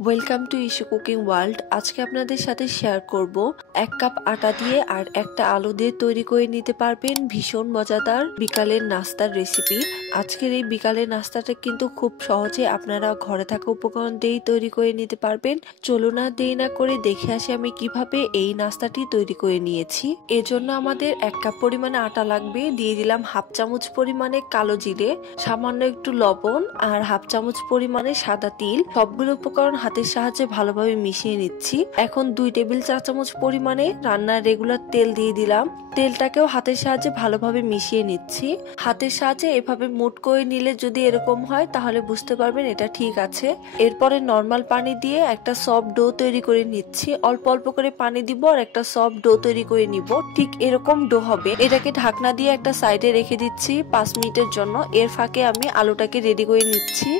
Welcome to issue cooking world. আজকে আপনাদের সাথে শেয়ার করব 1 কাপ আটা দিয়ে আর একটা আলু দিয়ে তৈরি করে নিতে পারবেন ভীষণ মজাদার বিকালের নাস্তার রেসিপি। আজকের এই বিকালের নাস্তাটা কিন্তু খুব সহজে আপনারা ঘরে থাকা উপকরণ দিয়েই তৈরি করে নিতে পারবেন। চলুন না দেরি না করে দেখে আসি আমি কিভাবে এই নাস্তাটি তৈরি করে নিয়েছি। এজন্য আমাদের 1 কাপ পরিমাণে আটা লাগবে। দিয়ে দিলাম হাফ চামচ পরিমাণে কালো জিরে, সামান্য একটু লবণ আর হাফ চামচ পরিমাণে সাদা তিল। সবগুলো উপকরণ হাতের সাহায্যে ভালোভাবে মিশিয়ে নিচ্ছি। এখন 2 টেবিল চা চামচ পরিমাণে রান্নার রেগুলার তেল দিয়ে দিলাম। তেলটাকেও হাতের সাহায্যে ভালোভাবে মিশিয়ে নিচ্ছি। হাতের সাহায্যে এভাবে মুট করে নিলে যদি এরকম হয় তাহলে বুঝতে পারবেন এটা ঠিক আছে। এরপরে নর্মাল পানি দিয়ে একটা সফট ডো তৈরি করে নিচ্ছি। অল্প অল্প করে পানি দিব আর একটা সফট ডো তৈরি করে নিব। ঠিক এরকম ডো হবে। এটাকে ঢাকনা দিয়ে একটা সাইডে রেখে দিচ্ছি 5 মিনিটের জন্য। এর ফাঁকে আমি আলুটাকে রেডি করে নিচ্ছি।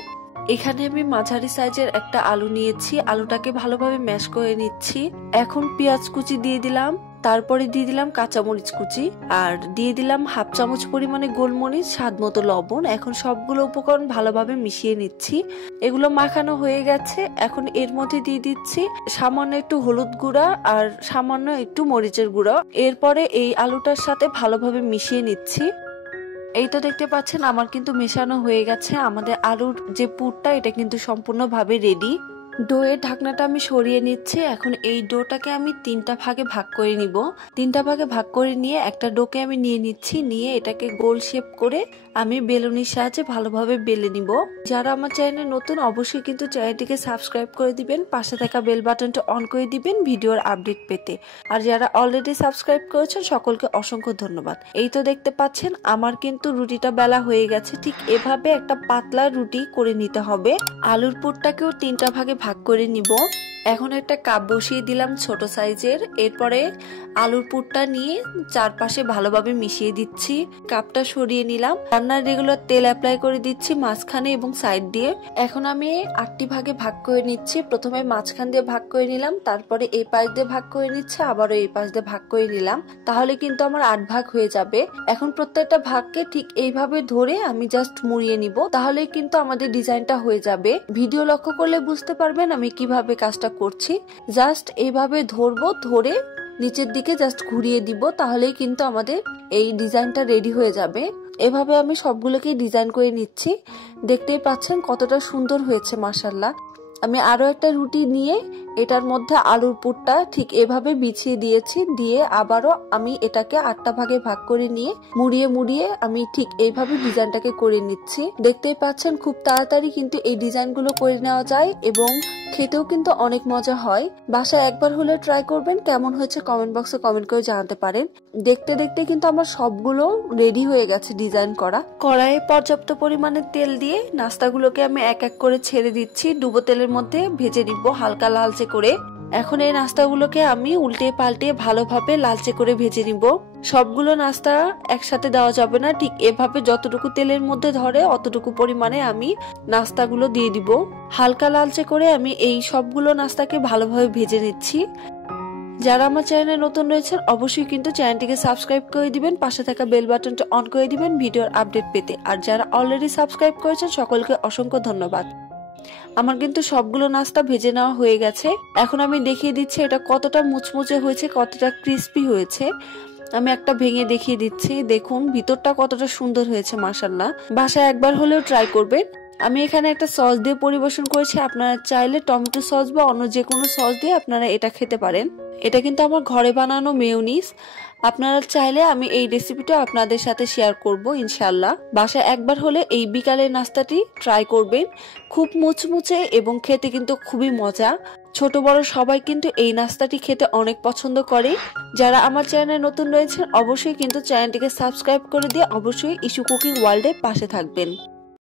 এখানে আমি মাঝারি সাইজের একটা আলু নিয়েছি। আলুটাকে ভালোভাবে ম্যাশ করে নিচ্ছি। এখন পেঁয়াজ কুচি দিয়ে দিলাম, তারপরে দিয়ে দিলাম কাঁচামরিচ কুচি আর দিয়ে দিলাম হাফ চামচ পরিমাণে গোলমরিচ, স্বাদ মতো লবণ। এখন সবগুলো উপকরণ ভালোভাবে মিশিয়ে নিচ্ছি। এগুলো মাখানো হয়ে গেছে। এখন এর মধ্যে দিয়ে দিচ্ছি সামান্য একটু হলুদ গুঁড়া আর সামান্য একটু মরিচের গুঁড়া। এরপরে এই আলুটার সাথে ভালোভাবে মিশিয়ে নিচ্ছি। এই তো দেখতে পাচ্ছেন আমার কিন্তু মেশানো হয়ে গেছে। আমাদের আলুর যে পুরটা এটা কিন্তু সম্পূর্ণভাবে রেডি। ডোয়ের ঢাকনাটা আমি সরিয়ে নিচ্ছি। এখন এই ডোটাকে আমি 3টা ভাগে ভাগ করে নিব। 3টা ভাগে ভাগ করে নিয়ে একটা ডোকে আমি নিয়ে নিচ্ছি। নিয়ে এটাকে গোল শেপ করে আমি বেলুনির সাহায্যে ভালোভাবে বেলে নিব। যারা আমার চ্যানেলে নতুন অবশ্যই কিন্তু চ্যানেলটিকে সাবস্ক্রাইব করে দিবেন, পাশে থাকা বেল বাটনটা অন করে দিবেন ভিডিওর আপডেট পেতে। আর যারা অলরেডি সাবস্ক্রাইব করেছেন সকলকে অসংখ্য ধন্যবাদ। এই তো দেখতে পাচ্ছেন আমার কিন্তু রুটিটা বেলা হয়ে গেছে। ঠিক এভাবে একটা পাতলা রুটি করে নিতে হবে। আলুর পুরটাকেও 3টা ভাগে ভাগ করে নিব। এখন একটা কাপ বসিয়ে দিলাম ছোট সাইজের। এরপরে আলুর পুরটা নিয়ে চারপাশে ভালোভাবে মিশিয়ে দিচ্ছি। কাপটা সরিয়ে নিলাম। রান্নার রেগুলার তেল অ্যাপ্লাই করে দিচ্ছি মাঝখানে এবং সাইড দিয়ে। এখন আমি 8টি ভাগে ভাগ করে নিচ্ছি। প্রথমে মাঝখান দিয়ে ভাগ করে নিলাম, তারপরে এই পাশ দিয়ে ভাগ করে নিচ্ছে, আবারও এই পাশ দিয়ে ভাগ করে নিলাম। তাহলে কিন্তু আমার 8 ভাগ হয়ে যাবে। এখন প্রত্যেকটা ভাগকে ঠিক এইভাবে ধরে আমি জাস্ট মুড়িয়ে নিব। তাহলে কিন্তু আমাদের ডিজাইনটা হয়ে যাবে। ভিডিও লক্ষ্য করলে বুঝতে পারবেন আমি কিভাবে কাজটা করছি। জাস্ট এইভাবে ধরবো, ধরে নিচের দিকে জাস্ট ঘুরিয়ে দিব। তাহলেই কিন্তু আমাদের এই ডিজাইনটা রেডি হয়ে যাবে। এভাবে আমি সবগুলোকে ডিজাইন করে নিচ্ছি। দেখতেই পাচ্ছেন কতটা সুন্দর হয়েছে মাশাআল্লাহ। আমি আরো একটা রুটি নিয়ে এটার মধ্যে আলুর পুরটা ঠিক এভাবে বিছিয়ে দিয়েছি। দিয়ে আবারও আমি এটাকে 8টা ভাগে ভাগ করে নিয়ে মুড়িয়ে মুড়িয়ে আমি ঠিক এইভাবে ডিজাইনটাকে করে নিচ্ছি। দেখতেই পাচ্ছেন খুব তাড়াতাড়ি কিন্তু এই ডিজাইনগুলো করে নেওয়া যায় এবং খেতেও কিন্তু অনেক মজা হয়। বাসায় একবার হলে ট্রাই করবেন। কেমন হয়েছে কমেন্ট বক্সে কমেন্ট করে জানাতে পারেন। দেখতে দেখতে কিন্তু আমার সবগুলো রেডি হয়ে গেছে ডিজাইন করা। কড়াইয়ে পর্যাপ্ত পরিমাণে তেল দিয়ে নাস্তাগুলোকে আমি এক এক করে ছেড়ে দিচ্ছি। ডুবো তেলের মধ্যে ভেজে নিব হালকা লালচে করে। এখন এই নাস্তাগুলোকে আমি উল্টে পাল্টে ভালোভাবে লালচে করে ভেজে নিব। সবগুলো নাস্তা একসাথে দেওয়া যাবে না। ঠিক এভাবে যতটুকু তেলের মধ্যে ধরে অতটুকু পরিমাণে আমি নাস্তাগুলো দিয়ে দিব। হালকা লালচে করে আমি এই সবগুলো নাস্তাকে ভালোভাবে ভেজে নিচ্ছি। যারা আমার চ্যানেলে নতুন রয়েছেন অবশ্যই কিন্তু চ্যানেলটিকে সাবস্ক্রাইব করে দিবেন, পাশে থাকা বেল বাটনটা অন করে দিবেন ভিডিওর আপডেট পেতে। আর যারা অলরেডি সাবস্ক্রাইব করেছেন সকলকে অসংখ্য ধন্যবাদ। আমার কিন্তু সবগুলো নাস্তা ভেজে নেওয়া হয়ে গেছে। এখন আমি দেখিয়ে দিচ্ছি এটা কতটা মুচমুচে হয়েছে, কতটা ক্রিস্পি হয়েছে। আমি একটা ভেঙে দেখিয়ে দিচ্ছি। দেখুন ভিতরটা কতটা সুন্দর হয়েছে মাশাআল্লাহ। বাসায় একবার হলেও ট্রাই করবেন। আমি এখানে একটা সস দিয়ে পরিবেশন করেছি। আপনারা চাইলে টমেটো সস বা অন্য যে কোনো সস দিয়ে আপনারা এটা খেতে পারেন। এটা কিন্তু আমার ঘরে বানানো মেয়োনিজ। আপনারা চাইলে আমি এই রেসিপিটা আপনাদের সাথে শেয়ার করব ইনশাআল্লাহ। বাসায় একবার হলে এই বিকালের নাস্তাটি ট্রাই করবেন। খুব মুচমুচে এবং খেতে কিন্তু খুবই মজা। ছোট বড় সবাই কিন্তু এই নাস্তাটি খেতে অনেক পছন্দ করে। যারা আমার চ্যানেলে নতুন রয়েছেন অবশ্যই কিন্তু চ্যানেলটিকে সাবস্ক্রাইব করে দিয়ে অবশ্যই ইস্যু কুকিং ওয়ার্ল্ডের পাশে থাকবেন।